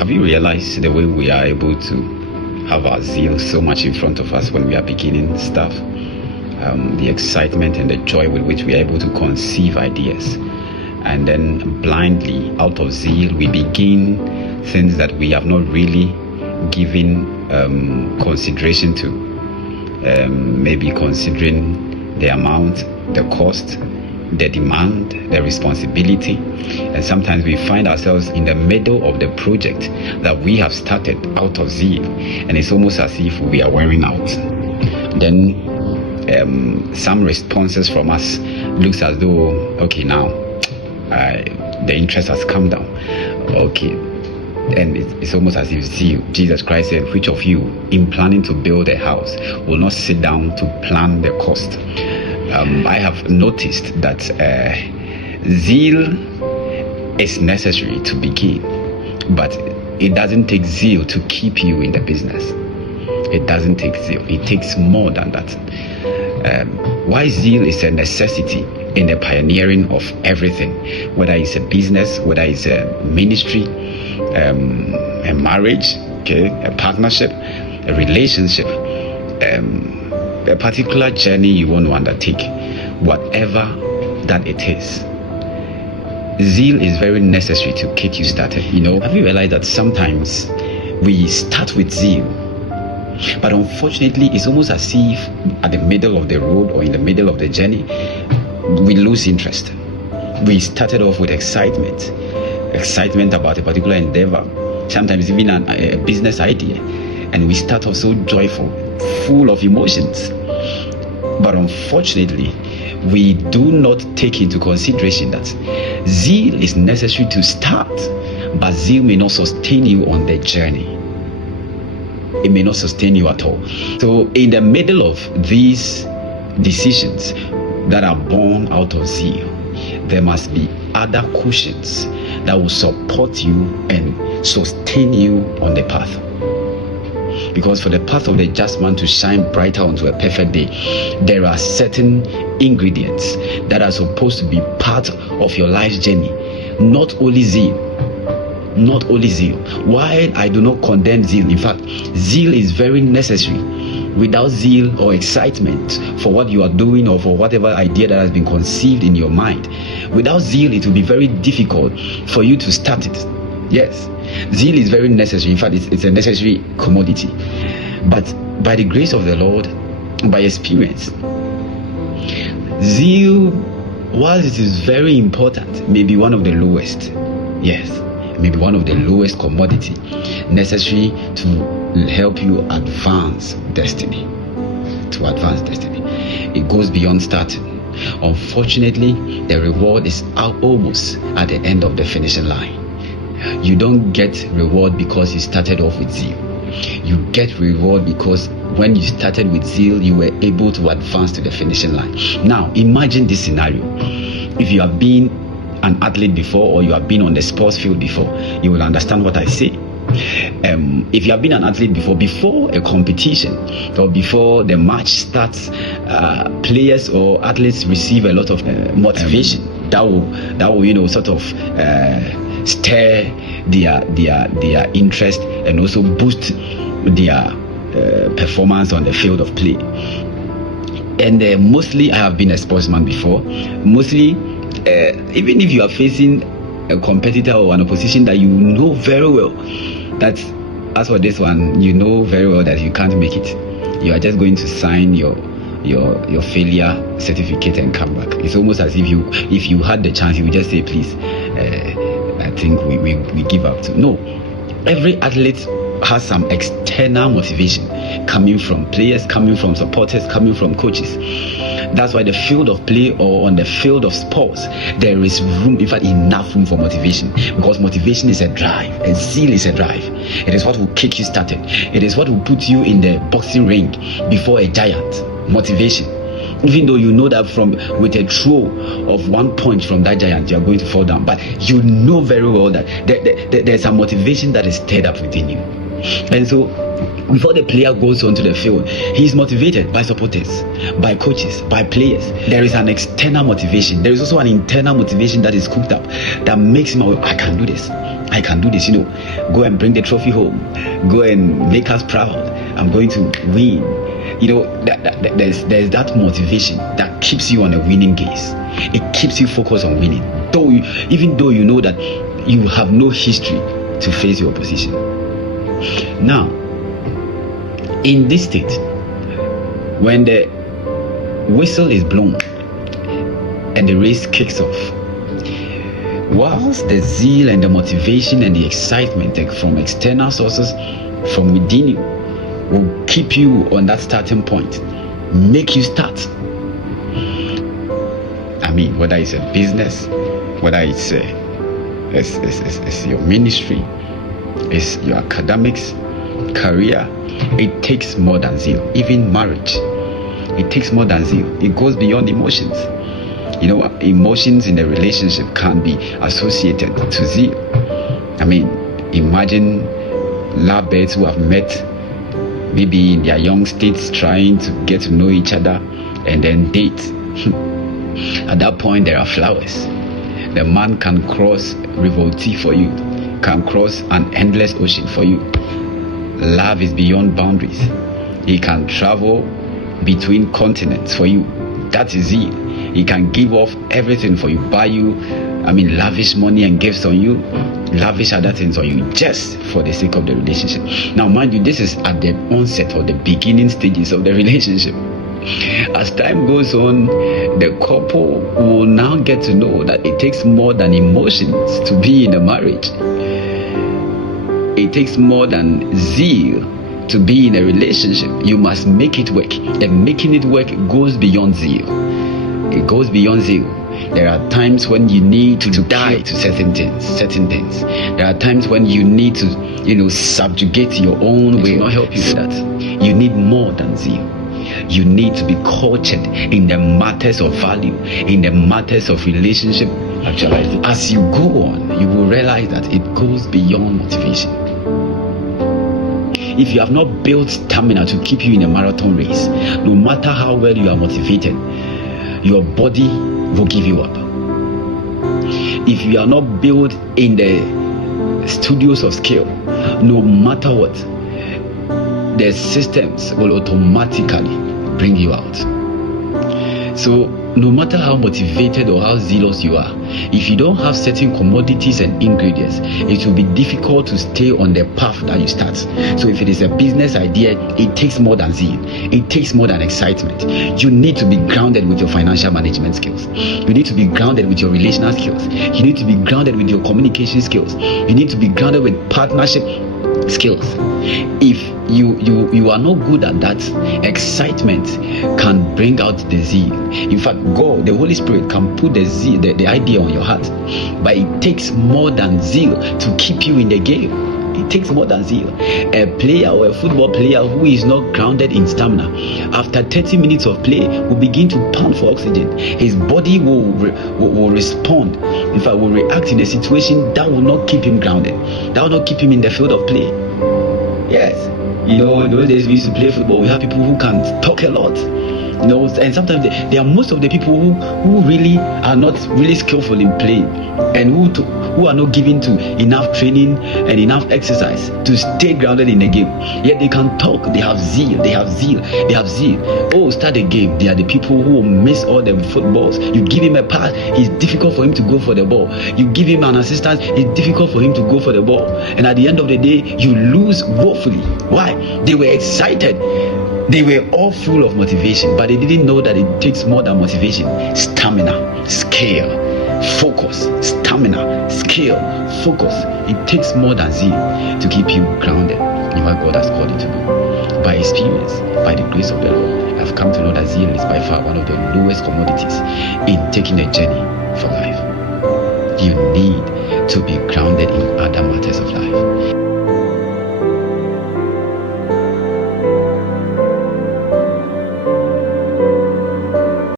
Have you realized the way we are able to have our zeal so much in front of us when we are beginning stuff? The excitement and the joy with which we are able to conceive ideas. And then blindly, out of zeal, we begin things that we have not really given consideration to. Maybe considering the amount, the cost, the demand, the responsibility, and sometimes we find ourselves in the middle of the project that we have started out of zeal, and it's almost as if we are wearing out. Then some responses from us looks as though, okay, now the interest has come down. Okay, and it's almost as if zeal. Jesus Christ said, which of you in planning to build a house will not sit down to plan the cost? I have noticed that zeal is necessary to begin, but it doesn't take zeal to keep you in the business. It doesn't take zeal. It takes more than that. Why zeal is a necessity in the pioneering of everything, whether it's a business, whether it's a ministry, a marriage, okay, a partnership, a relationship, a particular journey you want to undertake, whatever that it is. Zeal is very necessary to get you started. Have you realized that sometimes we start with zeal, but unfortunately it's almost as if at the middle of the road or in the middle of the journey we lose interest. We started off with excitement about a particular endeavor, sometimes even a business idea, and we start off so joyful, full of emotions, but unfortunately we do not take into consideration that zeal is necessary to start, but zeal may not sustain you on the journey. It may not sustain you at all. So in the middle of these decisions that are born out of zeal, there must be other cushions that will support you and sustain you on the path. Because for the path of the just man to shine brighter onto a perfect day, there are certain ingredients that are supposed to be part of your life's journey. Not only zeal. While I do not condemn zeal, in fact, zeal is very necessary. Without zeal or excitement for what you are doing or for whatever idea that has been conceived in your mind, without zeal it will be very difficult for you to start it. Yes, zeal is very necessary. In fact, it's a necessary commodity. But by the grace of the Lord, by experience, zeal, while it is very important, may be one of the lowest. Yes, maybe one of the lowest commodity necessary to help you advance destiny. It goes beyond starting. Unfortunately, the reward is almost at the end of the finishing line. You don't get reward because you started off with zeal. You get reward because when you started with zeal, you were able to advance to the finishing line. Now, imagine this scenario. If you have been an athlete before, or you have been on the sports field before, you will understand what I say. If you have been an athlete before a competition or before the match starts, players or athletes receive a lot of motivation that will sort of stir their interest and also boost their performance on the field of play. And mostly I have been a sportsman before. Mostly even if you are facing a competitor or an opposition that you know very well that, as for this one, you know very well that you can't make it, you are just going to sign your failure certificate and come back. It's almost as if you had the chance, you would just say, please, I think we give up. No, every athlete has some external motivation coming from players, coming from supporters, coming from coaches. That's why the field of play or on the field of sports, there is room, in fact enough room for motivation, because motivation is a drive, and zeal is a drive. It is what will kick you started. It is what will put you in the boxing ring before a giant. Motivation. Even though you know that with a throw of 1 punch from that giant, you are going to fall down, but you know very well that there's a motivation that is stirred up within you. And so before the player goes onto the field, he's motivated by supporters, by coaches, by players. There is an external motivation. There is also an internal motivation that is cooked up that makes him, I can do this. I can do this, go and bring the trophy home. Go and make us proud. I'm going to win. There's that motivation that keeps you on a winning gaze. It keeps you focused on winning. Even though you know that you have no history to face your opposition. Now, in this state, when the whistle is blown and the race kicks off, whilst the zeal and the motivation and the excitement from external sources from within you will keep you on that starting point, make you start. I mean, whether it's a business, whether it's your ministry, it's your academics, career, it takes more than zeal. Even marriage, it takes more than zeal. It goes beyond emotions. Emotions in a relationship can be associated to zeal. I mean, imagine lovebirds who have met maybe in their young states, trying to get to know each other and then date. At that point, there are flowers. The man can cross River T for you, can cross an endless ocean for you. Love is beyond boundaries. He can travel between continents for you. That is zeal. He can give off everything for you, buy you, lavish money and gifts on you, lavish other things on you, just for the sake of the relationship. Now, mind you, this is at the onset or the beginning stages of the relationship. As time goes on, the couple will now get to know that it takes more than emotions to be in a marriage. It takes more than zeal to be in a relationship. You must make it work, and making it work goes beyond zeal. It goes beyond zeal. There are times when you need to die to certain things. There are times when you need to, subjugate your own will. It will not help you with that. You need more than zeal. You need to be cultured in the matters of value, in the matters of relationship. Actually, as you go on, you will realize that it goes beyond motivation. If you have not built stamina to keep you in a marathon race, no matter how well you are motivated, your body will give you up. If you are not built in the studios of skill, no matter what, the systems will automatically bring you out. So no matter how motivated or how zealous you are, if you don't have certain commodities and ingredients, it will be difficult to stay on the path that you start. So if it is a business idea, it takes more than zeal. It takes more than excitement. You need to be grounded with your financial management skills. You need to be grounded with your relational skills. You need to be grounded with your communication skills. You need to be grounded with partnership skills. If you are not good at that, excitement can bring out the zeal. In fact, God, the Holy Spirit, can put the zeal, the idea on your heart, but it takes more than zeal to keep you in the game. It takes more than zeal. A player or a football player who is not grounded in stamina, after 30 minutes of play, will begin to pant for oxygen. His body will respond. In fact, will react in a situation that will not keep him grounded. That will not keep him in the field of play. Yes. In those days we used to play football. We have people who can talk a lot. And sometimes there are most of the people who really are not really skillful in playing, and who are not given to enough training and enough exercise to stay grounded in the game. Yet they can talk. They have zeal. Oh, start a game. They are the people who will miss all the footballs. You give him a pass, it's difficult for him to go for the ball. You give him an assistance, it's difficult for him to go for the ball. And at the end of the day, you lose woefully. Why? They were excited. They were all full of motivation, but they didn't know that it takes more than motivation. Stamina, skill, focus. Stamina, skill, focus. It takes more than zeal to keep you grounded in what God has called you to do. By experience, by the grace of the Lord, I've come to know that zeal is by far one of the lowest commodities in taking a journey for life. You need to be grounded in